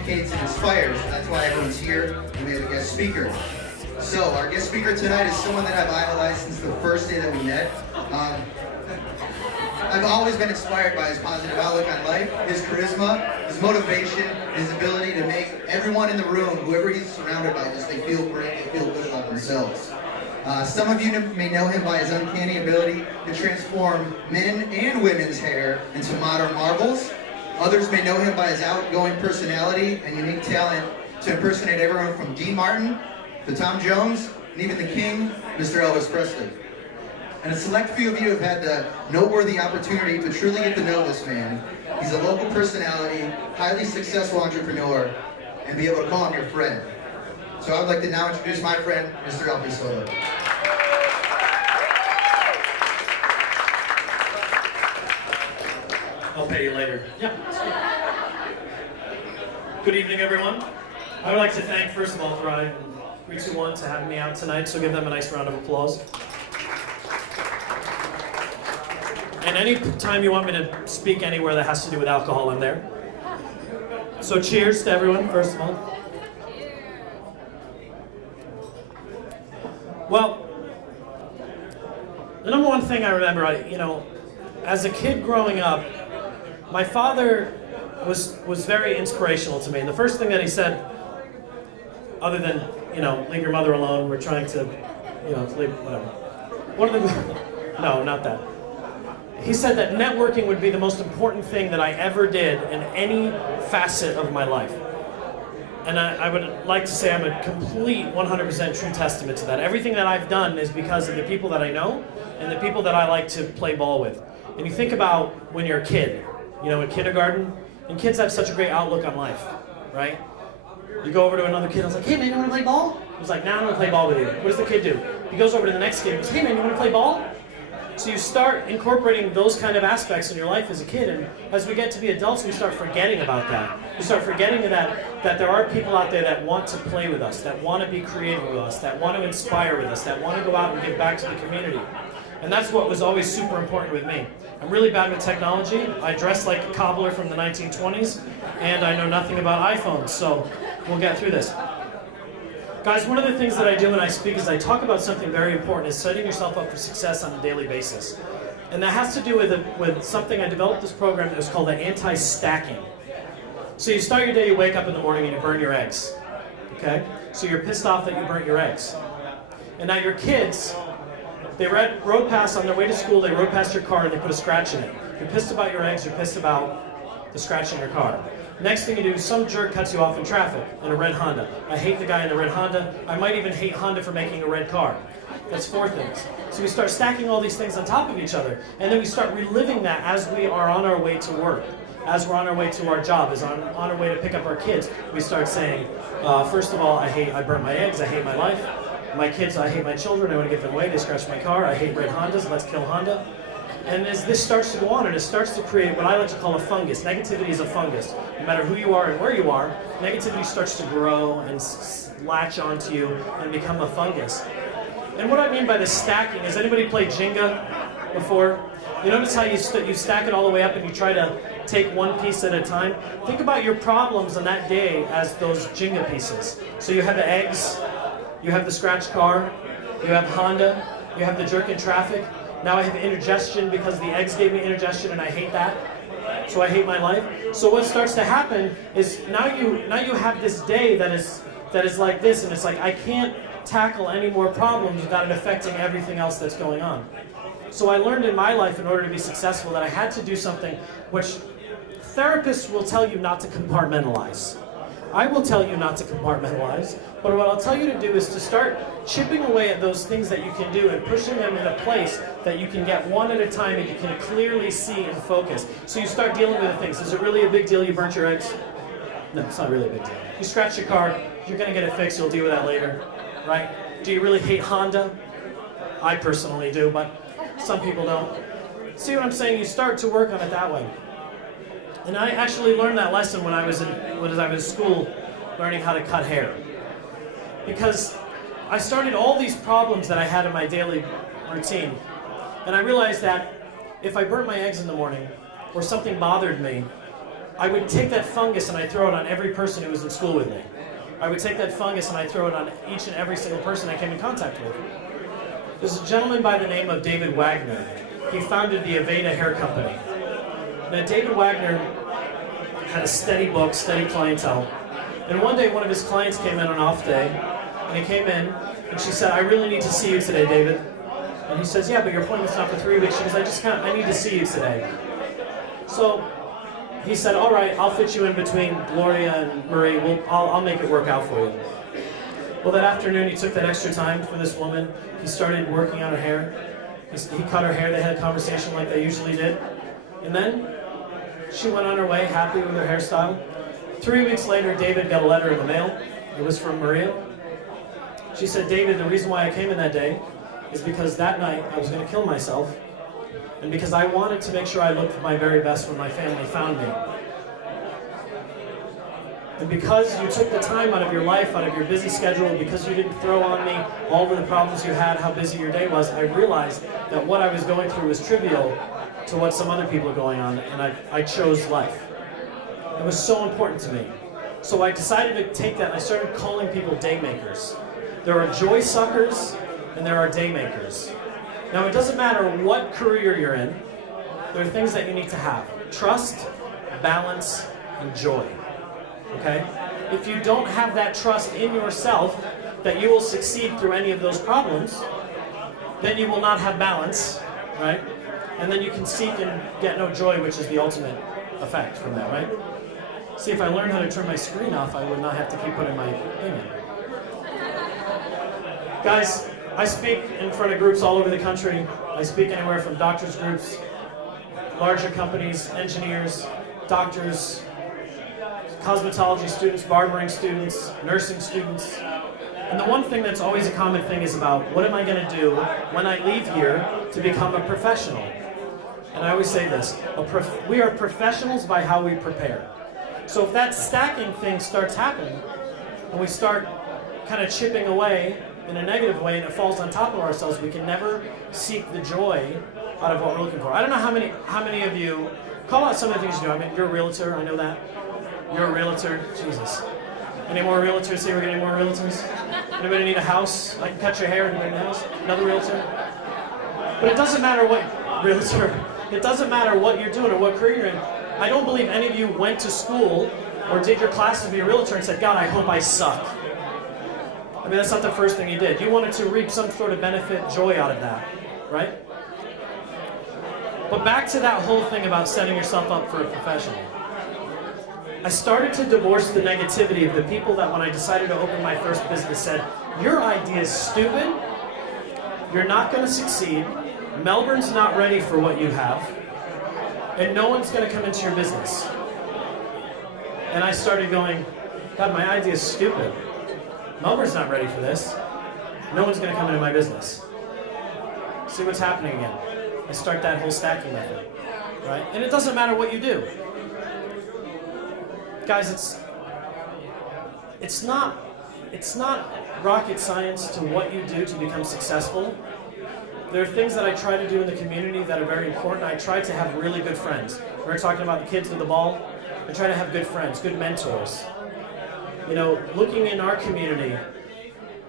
educates, and inspires. That's why everyone's here, and we have a guest speaker. So, our guest speaker tonight is someone that I've idolized since the first day that we met. I've always been inspired by his positive outlook on life, his charisma, his motivation, his ability to make everyone in the room, whoever he's surrounded by, just they feel great, they feel good about themselves. Some of you may know him by his uncanny ability to transform men and women's hair into modern marvels. Others may know him by his outgoing personality and unique talent to impersonate everyone from Dean Martin to Tom Jones and even the King, Mr. Elvis Presley. And a select few of you have had the noteworthy opportunity to truly get to know this man. He's a local personality, highly successful entrepreneur, and be able to call him your friend. So I would like to now introduce my friend, Mr. Alfie Silva. I'll pay you later. Yeah. Good evening, everyone. I would like to thank, first of all, 321 to having me out tonight, so give them a nice round of applause. And any time you want me to speak anywhere that has to do with alcohol, I'm there. So cheers to everyone, first of all. Well, the number one thing I remember, as a kid growing up, my father was very inspirational to me. And the first thing that he said, other than, leave your mother alone, we're trying to, leave, whatever. One of them, no, not that. He said that networking would be the most important thing that I ever did in any facet of my life. And I would like to say I'm a complete 100% true testament to that. Everything that I've done is because of the people that I know and the people that I like to play ball with. And you think about when you're a kid, in kindergarten, and kids have such a great outlook on life, right? You go over to another kid and it's like, hey man, you want to play ball? He's like, nah, I don't want to play ball with you. What does the kid do? He goes over to the next kid and goes, hey man, you want to play ball? So you start incorporating those kind of aspects in your life as a kid, and as we get to be adults, we start forgetting about that. We start forgetting that there are people out there that want to play with us, that want to be creative with us, that want to inspire with us, that want to go out and give back to the community. And that's what was always super important with me. I'm really bad with technology. I dress like a cobbler from the 1920s, and I know nothing about iPhones, so we'll get through this. Guys, one of the things that I do when I speak is I talk about something very important, is setting yourself up for success on a daily basis. And that has to do with something I developed this program that was called the anti-stacking. So you start your day, you wake up in the morning and you burn your eggs. Okay? So you're pissed off that you burnt your eggs. And now your kids, they rode past on their way to school, they rode past your car and they put a scratch in it. You're pissed about your eggs, you're pissed about the scratch in your car. Next thing you do, some jerk cuts you off in traffic in a red Honda. I hate the guy in the red Honda. I might even hate Honda for making a red car. That's 4 things. So we start stacking all these things on top of each other, and then we start reliving that as we are on our way to work, as we're on our way to our job, as on our way to pick up our kids. We start saying, first of all, I burnt my eggs, I hate my life. My kids, I hate my children, I want to give them away, they scratched my car, I hate red Hondas, let's kill Honda. And as this starts to go on, and it starts to create what I like to call a fungus. Negativity is a fungus. No matter who you are and where you are, negativity starts to grow and latch onto you and become a fungus. And what I mean by the stacking, has anybody played Jenga before? You notice how you stack it all the way up and you try to take one piece at a time? Think about your problems on that day as those Jenga pieces. So you have the eggs, you have the scratched car, you have Honda, you have the jerk in traffic. Now I have indigestion because the eggs gave me indigestion and I hate that. So I hate my life. So what starts to happen is now you have this day that is like this, and it's like I can't tackle any more problems without it affecting everything else that's going on. So I learned in my life in order to be successful that I had to do something which therapists will tell you not to compartmentalize. I will tell you not to compartmentalize, but what I'll tell you to do is to start chipping away at those things that you can do and pushing them in a place that you can get one at a time and you can clearly see and focus. So you start dealing with the things. Is it really a big deal you burnt your eggs? No, it's not really a big deal. You scratch your car, you're going to get it fixed, you'll deal with that later, right? Do you really hate Honda? I personally do, but some people don't. See what I'm saying? You start to work on it that way. And I actually learned that lesson when I was in school learning how to cut hair. Because I started all these problems that I had in my daily routine. And I realized that if I burnt my eggs in the morning or something bothered me, I would take that fungus and I'd throw it on every person who was in school with me. I would take that fungus and I'd throw it on each and every single person I came in contact with. There's a gentleman by the name of David Wagner. He founded the Aveda Hair Company. Now, David Wagner had a steady book, steady clientele. And one day, one of his clients came in on an off day, and he came in, and she said, "I really need to see you today, David." And he says, "Yeah, but your appointment's not for 3 weeks." She goes, I need to see you today. So he said, "All right, I'll fit you in between Gloria and Marie. I'll make it work out for you." Well, that afternoon, he took that extra time for this woman. He started working on her hair. He cut her hair. They had a conversation like they usually did. And then she went on her way, happy with her hairstyle. 3 weeks later, David got a letter in the mail. It was from Maria. She said, "David, the reason why I came in that day is because that night I was going to kill myself, and because I wanted to make sure I looked my very best when my family found me. And because you took the time out of your life, out of your busy schedule, because you didn't throw on me all of the problems you had, how busy your day was, I realized that what I was going through was trivial to what some other people are going on, and I chose life. It was so important to me. So I decided to take that and I started calling people day makers. There are joy suckers and there are day makers. Now, it doesn't matter what career you're in, there are things that you need to have. Trust, balance, and joy. Okay? If you don't have that trust in yourself that you will succeed through any of those problems, then you will not have balance, right? And then you can seek and get no joy, which is the ultimate effect from that, right? See, if I learned how to turn my screen off, I would not have to keep putting my thing in. Guys, I speak in front of groups all over the country. I speak anywhere from doctors' groups, larger companies, engineers, doctors, cosmetology students, barbering students, nursing students. And the one thing that's always a common thing is about, what am I going to do when I leave here to become a professional? And I always say this, we are professionals by how we prepare. So if that stacking thing starts happening, and we start kind of chipping away in a negative way, and it falls on top of ourselves, we can never seek the joy out of what we're looking for. I don't know how many of you, call out some of the things you do. I mean, you're a realtor, I know that. You're a realtor, Jesus. Any more realtors here? We're getting more realtors? Anybody need a house? I can cut your hair and make a house. Another realtor? But it doesn't matter what realtor, it doesn't matter what you're doing or what career you're in. I don't believe any of you went to school or did your class to be a realtor and said, "God, I hope I suck." I mean, that's not the first thing you did. You wanted to reap some sort of benefit, joy out of that, right? But back to that whole thing about setting yourself up for a profession. I started to divorce the negativity of the people that when I decided to open my first business said, "Your idea is stupid, you're not going to succeed, Melbourne's not ready for what you have, and no one's going to come into your business." And I started going, "God, my idea is stupid. Melbourne's not ready for this. No one's going to come into my business." See what's happening again. I start that whole stacking method, right? And it doesn't matter what you do. Guys, it's not rocket science to what you do to become successful. There are things that I try to do in the community that are very important. I try to have really good friends. We were talking about the kids with the ball. I try to have good friends, good mentors. You know, looking in our community,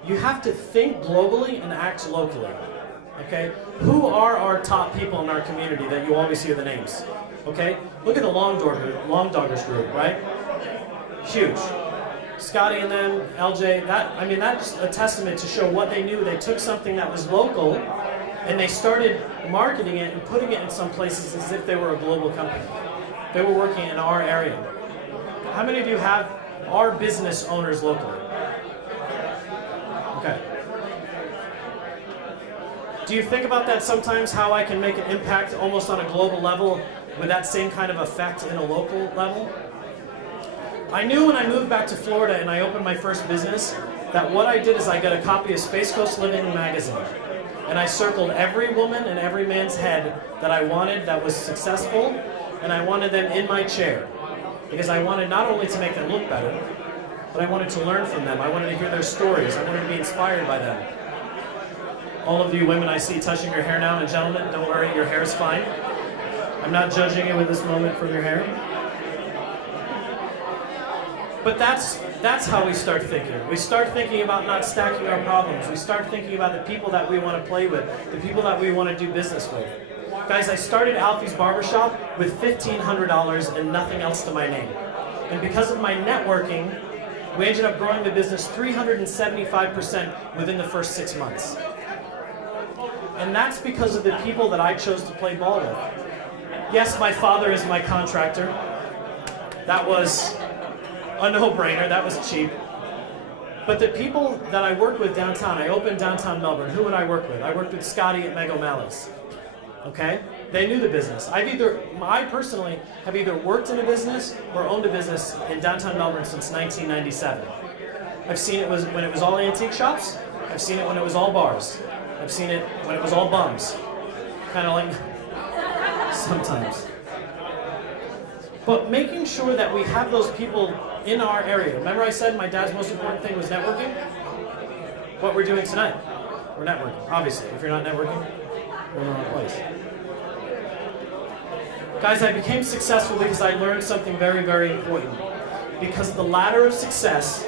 you have to think globally and act locally. Okay? Who are our top people in our community that you always hear the names? Okay? Look at the Long Doggers group, right? Huge. Scotty and them, LJ, that's a testament to show what they knew. They took something that was local and they started marketing it and putting it in some places as if they were a global company. They were working in our area. How many of you have our business owners locally? Okay. Do you think about that sometimes, how I can make an impact almost on a global level with that same kind of effect in a local level? I knew when I moved back to Florida and I opened my first business that what I did is I got a copy of Space Coast Living magazine. And I circled every woman and every man's head that I wanted that was successful, and I wanted them in my chair. Because I wanted not only to make them look better, but I wanted to learn from them. I wanted to hear their stories. I wanted to be inspired by them. All of you women I see touching your hair now, and gentlemen, don't worry, your hair is fine. I'm not judging you in this moment from your hair. But that's how we start thinking. We start thinking about not stacking our problems. We start thinking about the people that we want to play with, the people that we want to do business with. Guys, I started Alfie's Barbershop with $1,500 and nothing else to my name. And because of my networking, we ended up growing the business 375% within the first 6 months. And that's because of the people that I chose to play ball with. Yes, my father is my contractor. That was a no-brainer, that was cheap. But the people that I work with downtown, I opened downtown Melbourne. Who would I work with? I worked with Scotty at Meg O'Malley's. Okay? They knew the business. I personally have either worked in a business or owned a business in downtown Melbourne since 1997. I've seen it when it was all antique shops. I've seen it when it was all bars. I've seen it when it was all bums. Kind of like sometimes. But making sure that we have those people in our area. Remember I said my dad's most important thing was networking? What we're doing tonight. We're networking, obviously. If you're not networking, we're in the wrong place. Guys, I became successful because I learned something very, very important. Because the ladder of success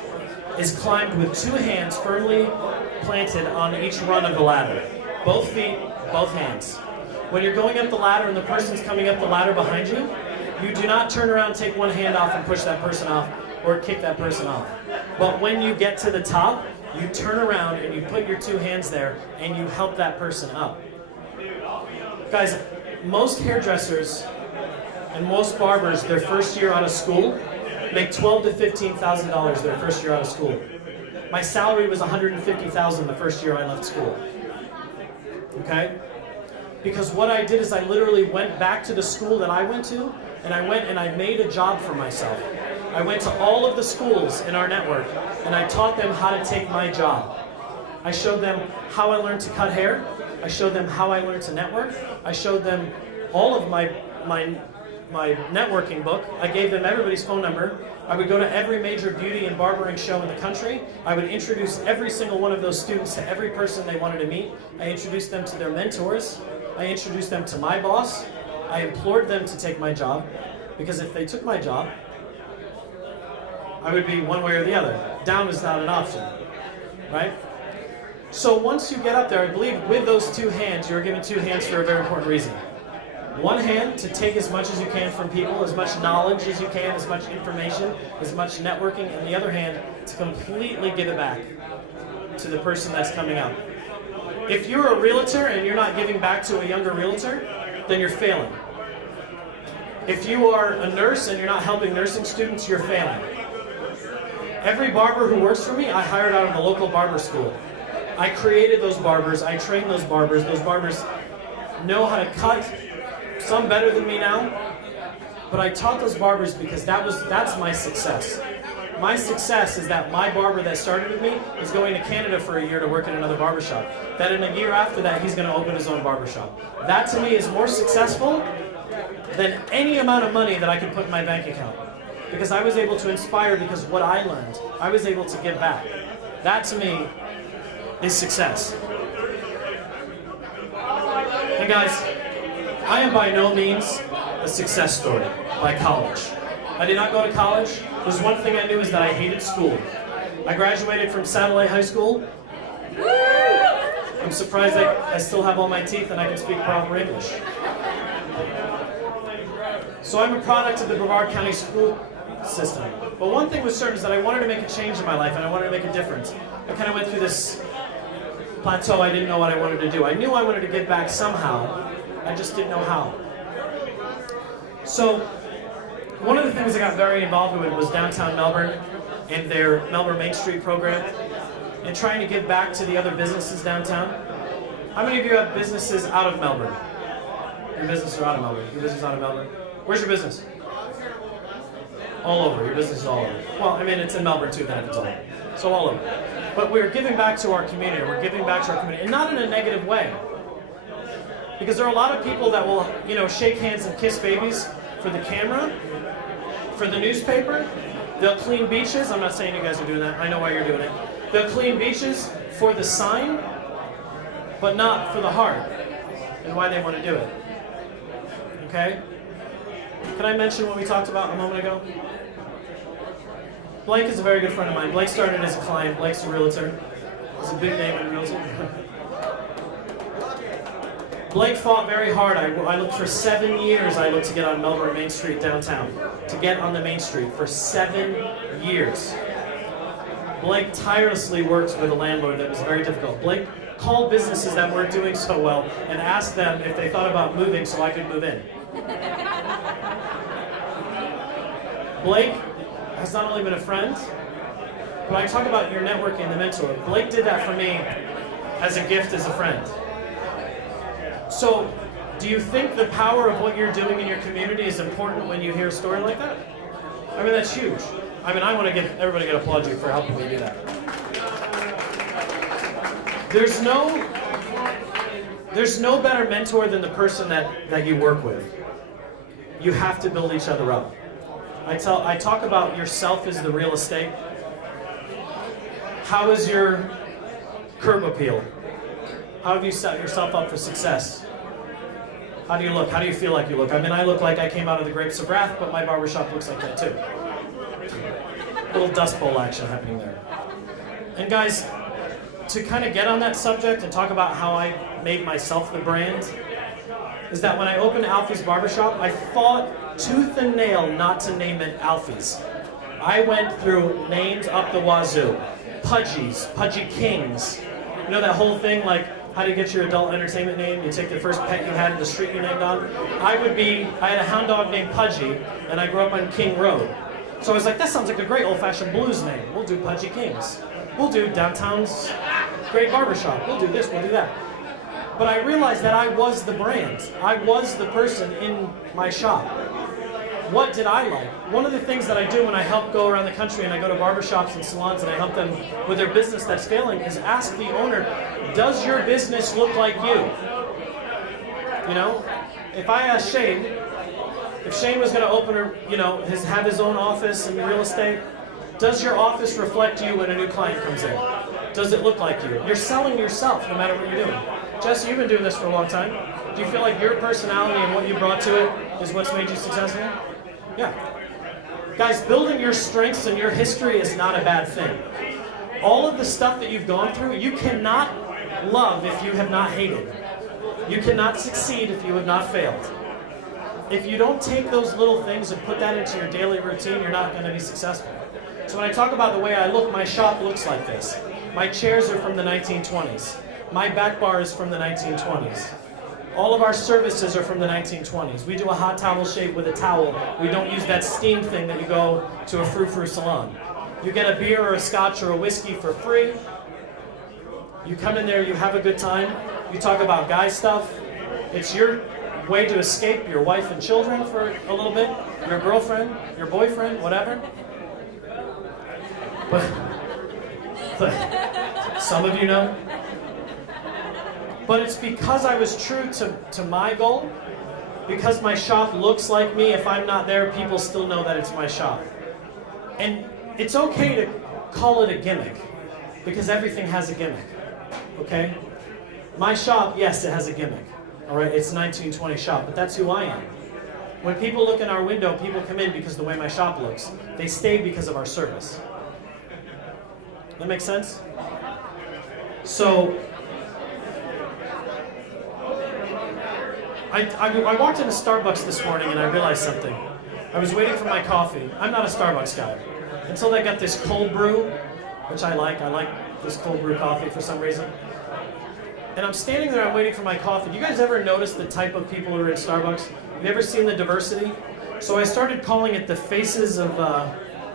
is climbed with two hands firmly planted on each run of the ladder. Both feet, both hands. When you're going up the ladder and the person's coming up the ladder behind you, you do not turn around, take one hand off and push that person off or kick that person off. But when you get to the top, you turn around and you put your two hands there and you help that person up. Guys, most hairdressers and most barbers, their first year out of school, make $12,000 to $15,000 their first year out of school. My salary was $150,000 the first year I left school. Okay? Because what I did is I literally went back to the school that I went to, and I went and I made a job for myself. I went to all of the schools in our network, and I taught them how to take my job. I showed them how I learned to cut hair. I showed them how I learned to network. I showed them all of my networking book. I gave them everybody's phone number. I would go to every major beauty and barbering show in the country. I would introduce every single one of those students to every person they wanted to meet. I introduced them to their mentors. I introduced them to my boss. I implored them to take my job, because if they took my job, I would be one way or the other. Down is not an option, right? So once you get up there, I believe with those two hands, you're given two hands for a very important reason. One hand to take as much as you can from people, as much knowledge as you can, as much information, as much networking, and the other hand to completely give it back to the person that's coming up. If you're a realtor and you're not giving back to a younger realtor, then you're failing. If you are a nurse and you're not helping nursing students, you're failing. Every barber who works for me, I hired out of the local barber school. I created those barbers, I trained those barbers. Those barbers know how to cut, some better than me now, but I taught those barbers because that's my success. My success is that my barber that started with me is going to Canada for a year to work at another barbershop. That in a year after that, he's going to open his own barbershop. That to me is more successful than any amount of money that I could put in my bank account. Because I was able to inspire because of what I learned. I was able to give back. That to me is success. And guys, I am by no means a success story by college. I did not go to college. There's one thing I knew is that I hated school. I graduated from Satellite High School. I'm surprised I still have all my teeth and I can speak proper English. So I'm a product of the Brevard County school system. But one thing was certain is that I wanted to make a change in my life and I wanted to make a difference. I kind of went through this plateau. I didn't know what I wanted to do. I knew I wanted to give back somehow. I just didn't know how. So one of the things I got very involved with was downtown Melbourne and their Melbourne Main Street program and trying to give back to the other businesses downtown. How many of you have businesses out of Melbourne? Your businesses are out of Melbourne. Your business is out of Melbourne. Where's your business? All over. Your business is all over. Well, I mean, it's in Melbourne too, then if it's all over. So all over. But we're giving back to our community. We're giving back to our community. And not in a negative way. Because there are a lot of people that will, shake hands and kiss babies for the camera, for the newspaper. They'll clean beaches. I'm not saying you guys are doing that. I know why you're doing it. They'll clean beaches for the sign, but not for the heart and why they want to do it. Okay? Can I mention what we talked about a moment ago? Blake is a very good friend of mine. Blake started as a client. Blake's a realtor. He's a big name in realtor. Blake fought very hard. I looked for 7 years. I looked to get on Melbourne Main Street downtown. To get on the Main Street for 7 years. Blake tirelessly worked with a landlord that was very difficult. Blake called businesses that weren't doing so well and asked them if they thought about moving so I could move in. Blake has not only been a friend, but I talk about your networking, the mentor. Blake did that for me as a gift, as a friend. So, do you think the power of what you're doing in your community is important when you hear a story like that? I mean, that's huge. I mean, I want to give everybody to applaud you for helping me do that. There's no better mentor than the person that you work with. You have to build each other up. I talk about yourself as the real estate. How is your curb appeal? How have you set yourself up for success? How do you look? How do you feel like you look? I mean, I look like I came out of the grapes of wrath, but my barbershop looks like that too. A little Dust Bowl action happening there. And guys, to kind of get on that subject and talk about how I made myself the brand, is that when I opened Alfie's Barbershop, I fought tooth and nail not to name it Alfie's. I went through names up the wazoo. Pudgies, Pudgy Kings. You know that whole thing, like, how do you get your adult entertainment name? You take the first pet you had in the street you named on. I had a hound dog named Pudgy, and I grew up on King Road. So I was like, that sounds like a great old-fashioned blues name. We'll do Pudgy Kings. We'll do downtown's great barbershop. We'll do this, we'll do that. But I realized that I was the brand. I was the person in my shop. What did I like? One of the things that I do when I help go around the country and I go to barbershops and salons and I help them with their business that's failing is ask the owner, does your business look like you? You know, if I asked Shane, if Shane was going to open have his own office in real estate, does your office reflect you when a new client comes in? Does it look like you? You're selling yourself no matter what you're doing. Jesse, you've been doing this for a long time. Do you feel like your personality and what you brought to it is what's made you successful? Yeah. Guys, building your strengths and your history is not a bad thing. All of the stuff that you've gone through, you cannot love if you have not hated. You cannot succeed if you have not failed. If you don't take those little things and put that into your daily routine, you're not going to be successful. So when I talk about the way I look, my shop looks like this. My chairs are from the 1920s. My back bar is from the 1920s. All of our services are from the 1920s. We do a hot towel shave with a towel. We don't use that steam thing that you go to a frou-frou salon. You get a beer or a scotch or a whiskey for free. You come in there, you have a good time. You talk about guy stuff. It's your way to escape your wife and children for a little bit. Your girlfriend, your boyfriend, whatever. But some of you know. But it's because I was true to my goal, because my shop looks like me. If I'm not there, people still know that it's my shop. And it's okay to call it a gimmick, because everything has a gimmick, okay? My shop, yes, it has a gimmick, all right? It's a 1920 shop, but that's who I am. When people look in our window, people come in because of the way my shop looks. They stay because of our service. That makes sense? So, I walked into Starbucks this morning and I realized something. I was waiting for my coffee. I'm not a Starbucks guy. Until they got this cold brew, which I like. I like this cold brew coffee for some reason. And I'm standing there, I'm waiting for my coffee. Do you guys ever notice the type of people who are in Starbucks? Have you ever seen the diversity? So I started calling it the faces of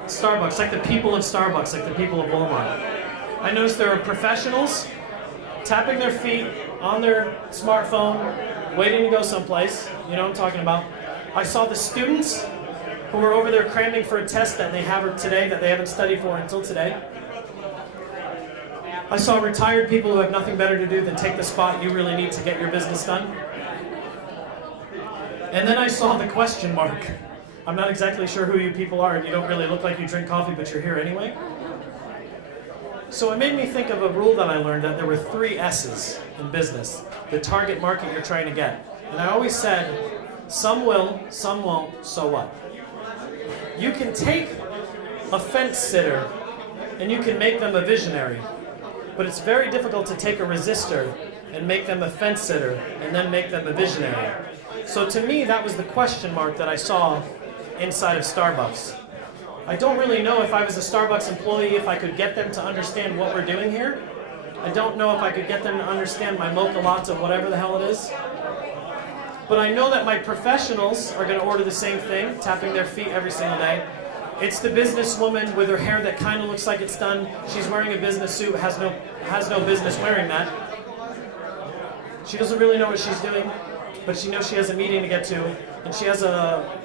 Starbucks, like the people of Starbucks, like the people of Walmart. I noticed there are professionals tapping their feet on their smartphone, waiting to go someplace. You know what I'm talking about. I saw the students who were over there cramming for a test that they have today that they haven't studied for until today. I saw retired people who have nothing better to do than take the spot you really need to get your business done. And then I saw the question mark. I'm not exactly sure who you people are, and you don't really look like you drink coffee, but you're here anyway. So it made me think of a rule that I learned, that there were 3 S's in business. The target market you're trying to get. And I always said, some will, some won't, so what? You can take a fence sitter and you can make them a visionary. But it's very difficult to take a resistor and make them a fence sitter and then make them a visionary. So to me, that was the question mark that I saw inside of Starbucks. I don't really know if I was a Starbucks employee, if I could get them to understand what we're doing here. I don't know if I could get them to understand my mocha latte, whatever the hell it is. But I know that my professionals are going to order the same thing, tapping their feet every single day. It's the businesswoman with her hair that kind of looks like it's done. She's wearing a business suit, has no business wearing that. She doesn't really know what she's doing, but she knows she has a meeting to get to, and she has a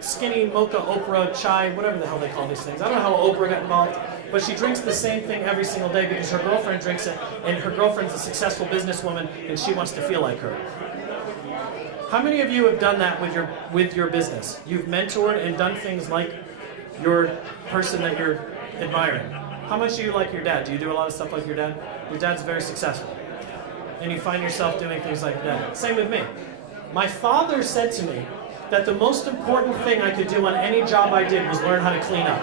skinny mocha Oprah chai, whatever the hell they call these things. I don't know how Oprah got involved, but she drinks the same thing every single day because her girlfriend drinks it, and her girlfriend's a successful businesswoman, and she wants to feel like her. How many of you have done that with your business? You've mentored and done things like your person that you're admiring. How much do you like your dad? Do you do a lot of stuff like your dad? Your dad's very successful. And you find yourself doing things like your dad. Same with me. My father said to me that the most important thing I could do on any job I did was learn how to clean up.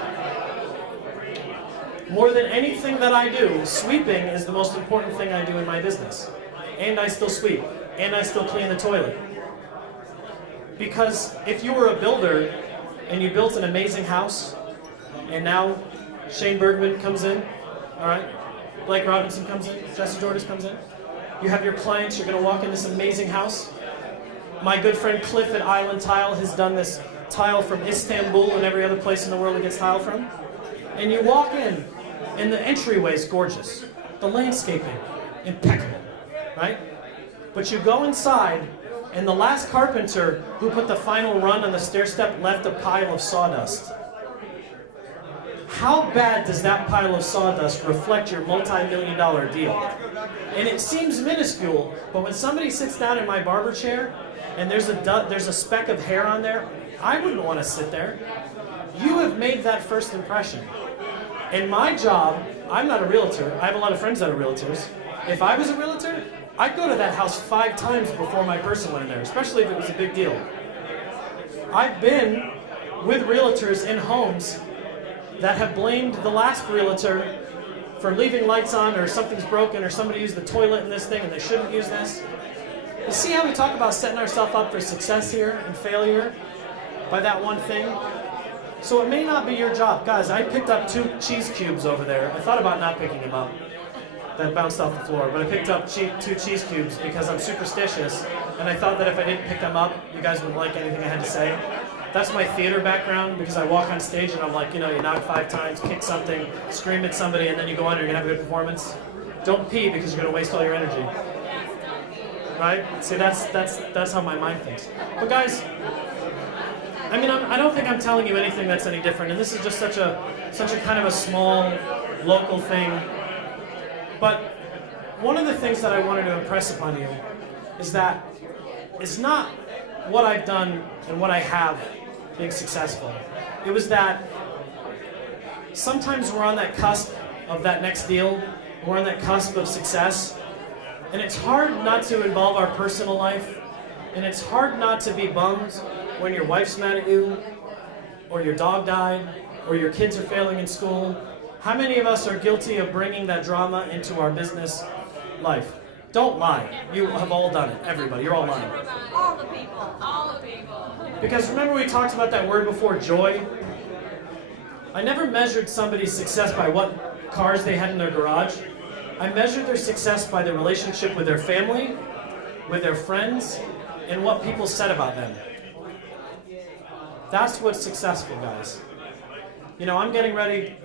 More than anything that I do, sweeping is the most important thing I do in my business. And I still sweep. And I still clean the toilet. Because if you were a builder and you built an amazing house, and now Shane Bergman comes in, all right? Blake Robinson comes in, Jesse Jordis comes in. You have your clients, you're going to walk in this amazing house. My good friend Cliff at Island Tile has done this tile from Istanbul and every other place in the world it gets tile from. And you walk in, and the entryway is gorgeous. The landscaping, impeccable, right? But you go inside, and the last carpenter who put the final run on the stair step left a pile of sawdust. How bad does that pile of sawdust reflect your multi-million-dollar deal? And it seems minuscule, but when somebody sits down in my barber chair and there's a speck of hair on there, I wouldn't want to sit there. You have made that first impression. And my job, I'm not a realtor. I have a lot of friends that are realtors. If I was a realtor, I'd go to that house 5 times before my person went in there, especially if it was a big deal. I've been with realtors in homes that have blamed the last realtor for leaving lights on, or something's broken, or somebody used the toilet in this thing and they shouldn't use this. You see how we talk about setting ourselves up for success here and failure by that one thing? So it may not be your job. Guys, I picked up 2 cheese cubes over there. I thought about not picking them up. That bounced off the floor, but I picked up 2 cheese cubes because I'm superstitious, and I thought that if I didn't pick them up, you guys wouldn't like anything I had to say. That's my theater background, because I walk on stage and I'm like, you knock 5 times, kick something, scream at somebody, and then you go on and you're gonna have a good performance. Don't pee because you're gonna waste all your energy. Right? See, that's how my mind thinks. But guys, I mean, I don't think I'm telling you anything that's any different, and this is just such a kind of a small, local thing. But one of the things that I wanted to impress upon you is that it's not what I've done and what I have being successful. It was that sometimes we're on that cusp of that next deal, we're on that cusp of success, and it's hard not to involve our personal life, and it's hard not to be bummed when your wife's mad at you, or your dog died, or your kids are failing in school. How many of us are guilty of bringing that drama into our business life? Don't lie. You have all done it. Everybody. You're all lying. All the people. All the people. Because remember we talked about that word before, joy? I never measured somebody's success by what cars they had in their garage. I measured their success by their relationship with their family, with their friends, and what people said about them. That's what's successful, guys. I'm getting ready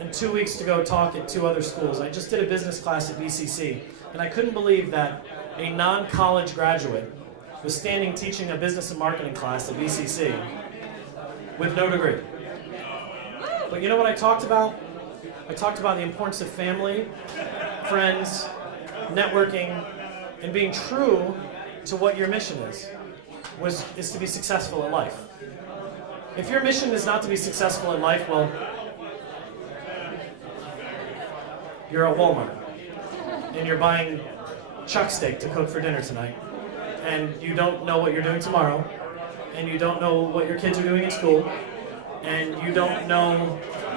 in 2 weeks to go talk at 2 other schools. I just did a business class at BCC, and I couldn't believe that a non-college graduate was standing teaching a business and marketing class at BCC with no degree. But you know what I talked about? I talked about the importance of family, friends, networking, and being true to what your mission is to be successful in life. If your mission is not to be successful in life, well, you're at Walmart, and you're buying chuck steak to cook for dinner tonight, and you don't know what you're doing tomorrow, and you don't know what your kids are doing in school, and you don't know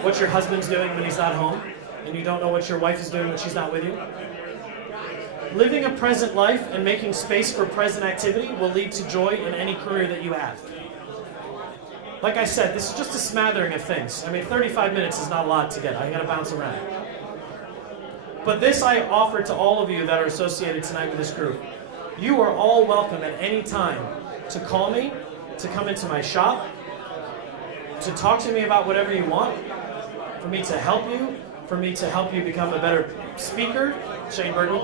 what your husband's doing when he's not home, and you don't know what your wife is doing when she's not with you. Living a present life and making space for present activity will lead to joy in any career that you have. Like I said, this is just a smattering of things. I mean, 35 minutes is not a lot to get. I gotta bounce around. But this I offer to all of you that are associated tonight with this group. You are all welcome at any time to call me, to come into my shop, to talk to me about whatever you want, for me to help you become a better speaker. Shane Bergman.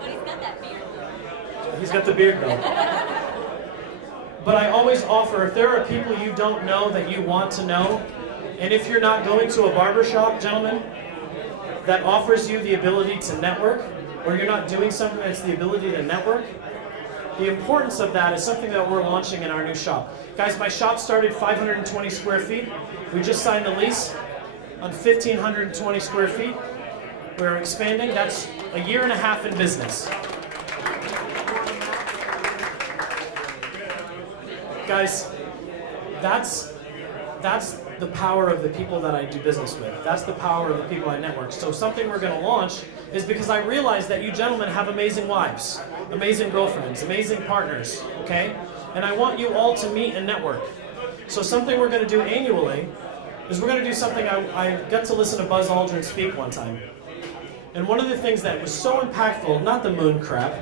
But he's got that beard though. He's got the beard though. But I always offer, if there are people you don't know that you want to know, and if you're not going to a barbershop, gentlemen, that offers you the ability to network, or you're not doing something that's the ability to network, the importance of that is something that we're launching in our new shop. Guys, my shop started 520 square feet. We just signed the lease on 1,520 square feet. We're expanding. That's a year and a half in business. Guys, that's the power of the people that I do business with. That's the power of the people I network. So something we're going to launch is because I realize that you gentlemen have amazing wives, amazing girlfriends, amazing partners, okay? And I want you all to meet and network. So something we're going to do annually is we're going to do something. I got to listen to Buzz Aldrin speak one time. And one of the things that was so impactful, not the moon crap,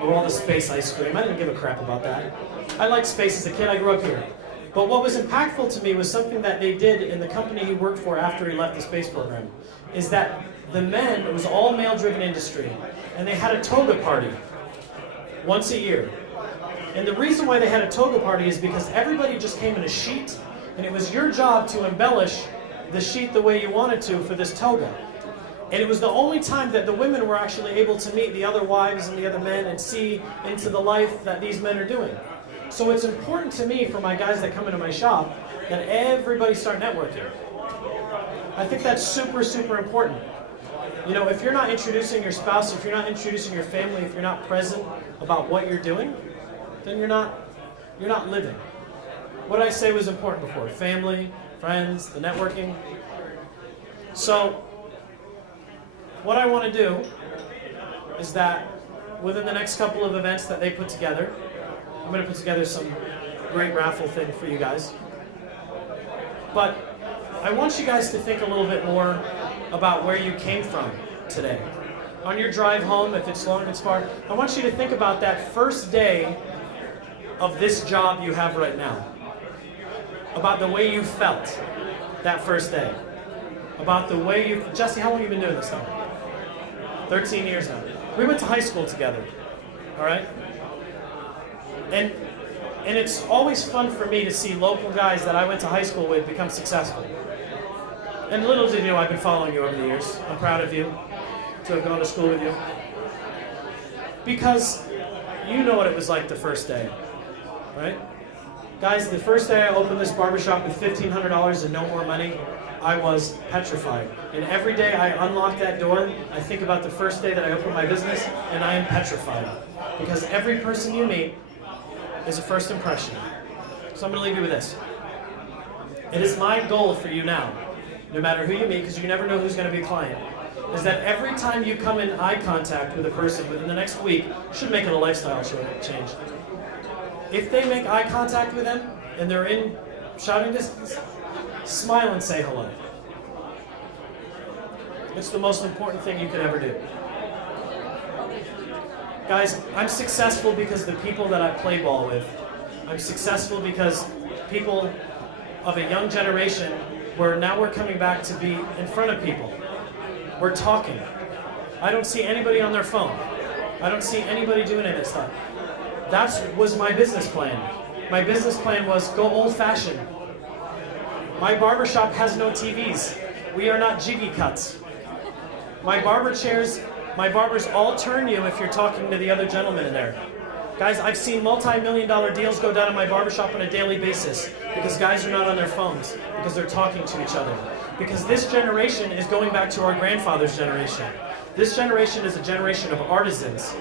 or all the space ice cream, I didn't give a crap about that. I liked space as a kid, I grew up here. But what was impactful to me was something that they did in the company he worked for after he left the space program, is that the men, it was all male-driven industry, and they had a toga party once a year. And the reason why they had a toga party is because everybody just came in a sheet, and it was your job to embellish the sheet the way you wanted to for this toga. And it was the only time that the women were actually able to meet the other wives and the other men and see into the life that these men are doing. So it's important to me, for my guys that come into my shop, that everybody start networking. I think that's super, super important. You know, if you're not introducing your spouse, if you're not introducing your family, if you're not present about what you're doing, then you're not living. What I say was important before: family, friends, the networking. So what I want to do is that within the next couple of events that they put together, I'm going to put together some great raffle thing for you guys. But I want you guys to think a little bit more about where you came from today. On your drive home, if it's long, if it's far, I want you to think about that first day of this job you have right now. About the way you felt that first day. About the way you... Jesse, how long have you been doing this now? 13 years now. We went to high school together, all right? And it's always fun for me to see local guys that I went to high school with become successful. And little did you know, I've been following you over the years. I'm proud of you to have gone to school with you. Because you know what it was like the first day, right? Guys, the first day I opened this barbershop with $1,500 and no more money, I was petrified. And every day I unlock that door, I think about the first day that I opened my business, and I am petrified. Because every person you meet is a first impression. So I'm going to leave you with this. It is my goal for you now, no matter who you meet, because you never know who's going to be a client, is that every time you come in eye contact with a person within the next week, should make it a lifestyle change. If they make eye contact with them and they're in shouting distance, smile and say hello. It's the most important thing you could ever do. Guys, I'm successful because the people that I play ball with. I'm successful because people of a young generation, where now we're coming back to be in front of people. We're talking. I don't see anybody on their phone. I don't see anybody doing any of that stuff. That was my business plan. My business plan was go old-fashioned. My barbershop has no TVs. We are not jiggy cuts. My barbers all turn you if you're talking to the other gentleman in there. Guys, I've seen multi-million-dollar deals go down in my barbershop on a daily basis because guys are not on their phones, because they're talking to each other. Because this generation is going back to our grandfather's generation. This generation is a generation of artisans.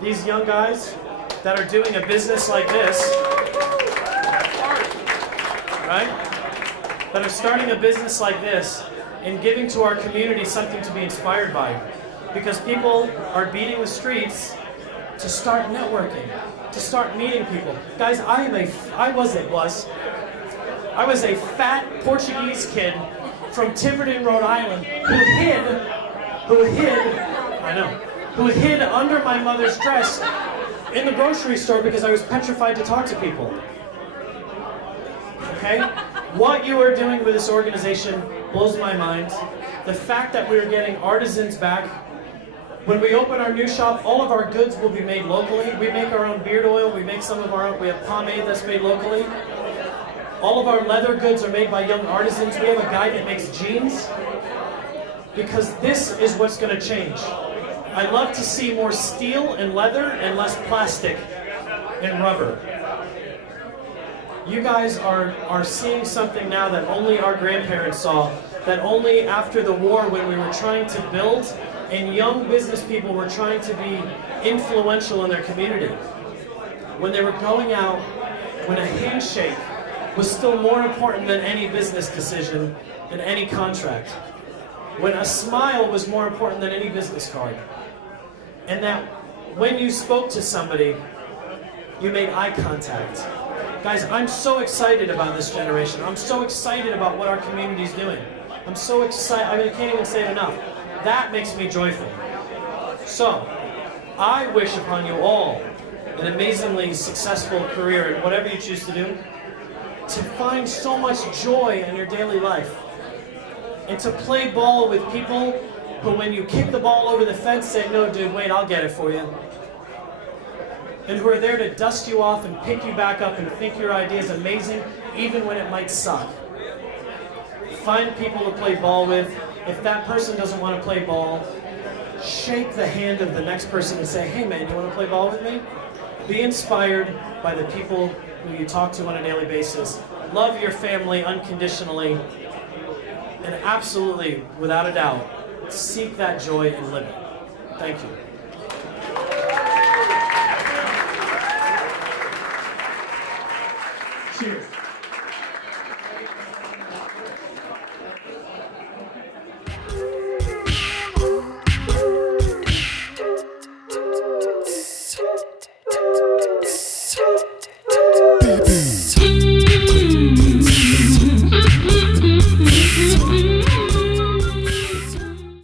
These young guys that are doing a business like this, right? That are starting a business like this and giving to our community something to be inspired by. Because people are beating the streets to start networking, to start meeting people. Guys, I was a fat Portuguese kid from Tiverton, Rhode Island, who hid under my mother's dress in the grocery store because I was petrified to talk to people. Okay? What you are doing with this organization blows my mind. The fact that we're getting artisans back. When we open our new shop, all of our goods will be made locally. We make our own beard oil, we make some of our own, we have pomade that's made locally. All of our leather goods are made by young artisans. We have a guy that makes jeans. Because this is what's going to change. I love to see more steel and leather and less plastic and rubber. You guys are seeing something now that only our grandparents saw, that only after the war when we were trying to build and young business people were trying to be influential in their community. When they were going out, when a handshake was still more important than any business decision, than any contract. When a smile was more important than any business card. And that when you spoke to somebody, you made eye contact. Guys, I'm so excited about this generation. I'm so excited about what our community's doing. I'm so excited, I can't even say it enough. That makes me joyful. So, I wish upon you all an amazingly successful career in whatever you choose to do, to find so much joy in your daily life, and to play ball with people who, when you kick the ball over the fence, say, no dude, wait, I'll get it for you. And who are there to dust you off and pick you back up and think your idea is amazing, even when it might suck. Find people to play ball with. If that person doesn't want to play ball, shake the hand of the next person and say, hey man, you want to play ball with me? Be inspired by the people who you talk to on a daily basis. Love your family unconditionally. And absolutely, without a doubt, seek that joy and live it. Thank you. Cheers.